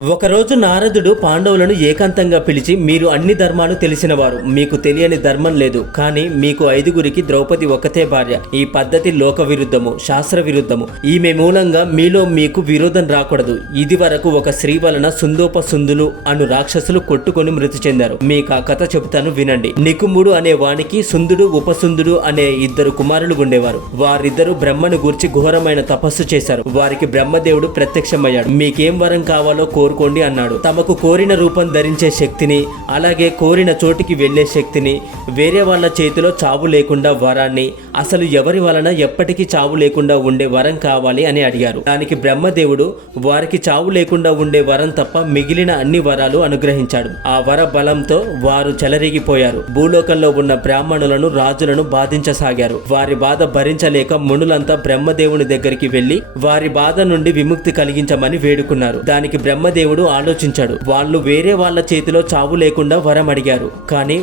ఒకరోజు నారదుడు పాండవులను ఏకాంతంగా పిలిచి, మీరు అన్ని ధర్మాలు తెలిసినవారు, మీకు తెలియని ధర్మం లేదు. కానీ మీకు 5గురికి ద్రౌపది ఒక్కతే భార్య. ఈ పద్ధతి లోక విరుద్ధము, శాస్త్ర విరుద్ధము. ఈమె మూలంగా మీలో మీకు విరోధం రాకూడదు. ఇది వరకు ఒక స్త్రీ వలన సుందోపసుందులు అను రాక్షసులు కొట్టుకొని మృతి చెందారు. మీకు ఆ కథ చెబుతాను వినండి. నికుంభుడు అనే వానికి సుందుడు ఉపసుందుడు అనే 2 కుమారులు ఉండేవారు. వారిద్దరూ బ్రహ్మను గూర్చి ఘోరమైన తపస్సు చేశారు. వారికి బ్రహ్మదేవుడు ప్రత్యక్షమయ్యాడు. మీకేం వరం కావాలో కోరుకోండి అన్నాడు. తమకు కోరిన రూపం ధరించే శక్తిని, అలాగే కోరిన చోటికి వెళ్లే శక్తిని, వేరే వాళ్ళ చేతిలో చావు లేకుండా వరాన్ని, అసలు ఎవరి వలన ఎప్పటికీ చావు లేకుండా ఉండే వరం కావాలి అని అడిగారు. దానికి బ్రహ్మదేవుడు వారికి చావు లేకుండా ఉండే వరం తప్ప మిగిలిన అన్ని వరాలు అనుగ్రహించాడు. ఆ వర బలంతో వారు చెలరేగిపోయారు. భూలోకంలో ఉన్న బ్రాహ్మణులను, రాజులను బాధించసాగారు. వారి బాధ భరించలేక మునులంతా బ్రహ్మదేవుని దగ్గరికి వెళ్లి వారి బాధ నుండి విముక్తి కలిగించమని వేడుకున్నారు. దానికి బ్రహ్మదేవుడు ఆలోచించాడు. వాళ్ళు వేరే వాళ్ళ చేతిలో చావు లేకుండా వరం అడిగారు, కానీ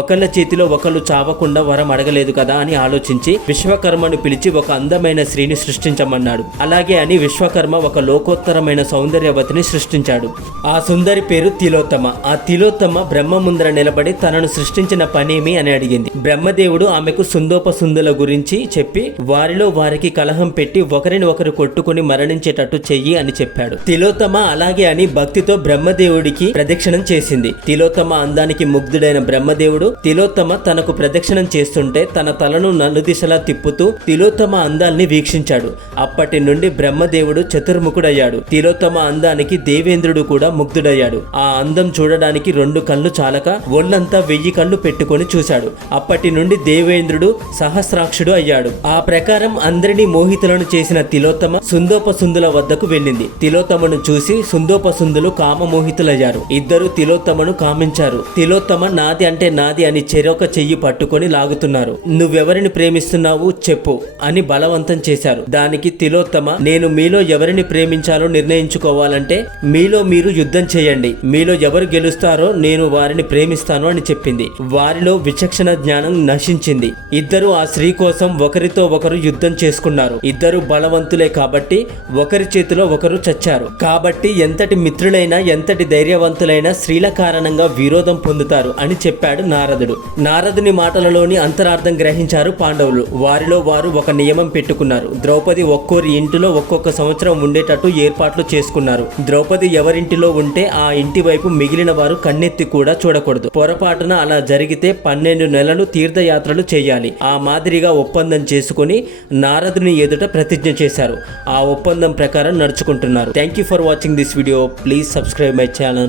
ఒకళ్ళ చేతిలో ఒకళ్ళు చావకుండా వరం అడగలేదు కదా అని ఆలోచించి విశ్వకర్మను పిలిచి ఒక అందమైన స్త్రీని సృష్టించమన్నాడు. అలాగే అని విశ్వకర్మ ఒక లోకోత్తరమైన సౌందర్యవతిని సృష్టించాడు. ఆ సుందరి పేరు తిలోత్తమ. ఆ తిలోత్తమ బ్రహ్మ ముందర నిలబడి తనను సృష్టించిన పనేమి అని అడిగింది. బ్రహ్మదేవుడు ఆమెకు సుందోపసుందుల గురించి చెప్పి వారిలో వారికి కలహం పెట్టి ఒకరిని ఒకరు కొట్టుకుని మరణించేటట్టు చెయ్యి అని చెప్పాడు. తిలోత్తమ అలాగే అని భక్తితో బ్రహ్మదేవుడికి ప్రదక్షిణం చేసింది. తిలోత్తమ అందానికి ముగ్ధుడైన బ్రహ్మదేవుడు తిలోత్తమ తనకు ప్రదక్షిణం చేస్తుంటే తన తలను నలుదిశలా తిప్పుతూ తిలోత్తమ అందాల్ని వీక్షించాడు. అప్పటి నుండి బ్రహ్మదేవుడు చతుర్ముఖుడయ్యాడు. తిలోత్తమ అందానికి దేవేంద్రుడు కూడా ముగ్ధుడయ్యాడు. ఆ అందం చూడడానికి 2 కళ్ళు చాలక ఒళ్ళంతా 1000 కళ్ళు పెట్టుకొని చూశాడు. అప్పటి నుండి దేవేంద్రుడు సహస్రాక్షుడు అయ్యాడు. ఆ ప్రకారం అందరినీ మోహితులను చేసిన తిలోత్తమ సుందోపసుందుల వద్దకు వెళ్ళింది. తిలోత్తమను చూసి సుందోపసుందులు కామమోహితులయ్యారు. ఇద్దరు తిలోత్తమను కామించారు. తిలోత్తమ నాది అంటే నాది అని చెరొక చెయ్యి పట్టుకొని లాగుతున్నారు. నువ్వెవరిని ప్రేమిస్తున్నావు చెప్పు అని బలవంతం చేశారు. దానికి తిలోత్తమ, నేను మీలో ఎవరిని ప్రేమించాలో నిర్ణయించుకోవాలంటే మీలో మీరు యుద్ధం చేయండి. మీలో ఎవరు గెలుస్తారో నేను వారిని ప్రేమిస్తాను అని చెప్పింది. వారిలో విచక్షణ జ్ఞానం నశించింది. ఇద్దరు ఆ స్త్రీ కోసం ఒకరితో ఒకరు యుద్ధం చేసుకున్నారు. ఇద్దరు బలవంతులే కాబట్టి ఒకరి చేతిలో ఒకరు చచ్చారు. కాబట్టి ఎంతటి మిత్రులైనా, ఎంతటి ధైర్యవంతులైన స్త్రీల కారణంగా విరోధం పొందుతారు అని చెప్పాడు నారదుడు. నారదుని మాటలలోని అంతరార్థం గ్రహించారు పాండవులు. వారిలో వారు ఒక నియమం పెట్టుకున్నారు. ద్రౌపది ఒక్కోరి ఇంటిలో ఒక్కొక్క సంవత్సరం ఉండేటట్టు ఏర్పాట్లు చేసుకున్నారు. ద్రౌపది ఎవరింటిలో ఉంటే ఆ ఇంటి వైపు మిగిలిన వారు కన్నెత్తి కూడా చూడకూడదు. పొరపాటున అలా జరిగితే 12 నెలలు తీర్థయాత్రలు చేయాలి. ఆ మాదిరిగా ఒప్పందం చేసుకుని నారదుని ఎదుట ప్రతిజ్ఞ చేశారు. ఆ ఒప్పందం ప్రకారం నడుచుకుంటున్నారు. Thank you for watching this video. Please subscribe my channel.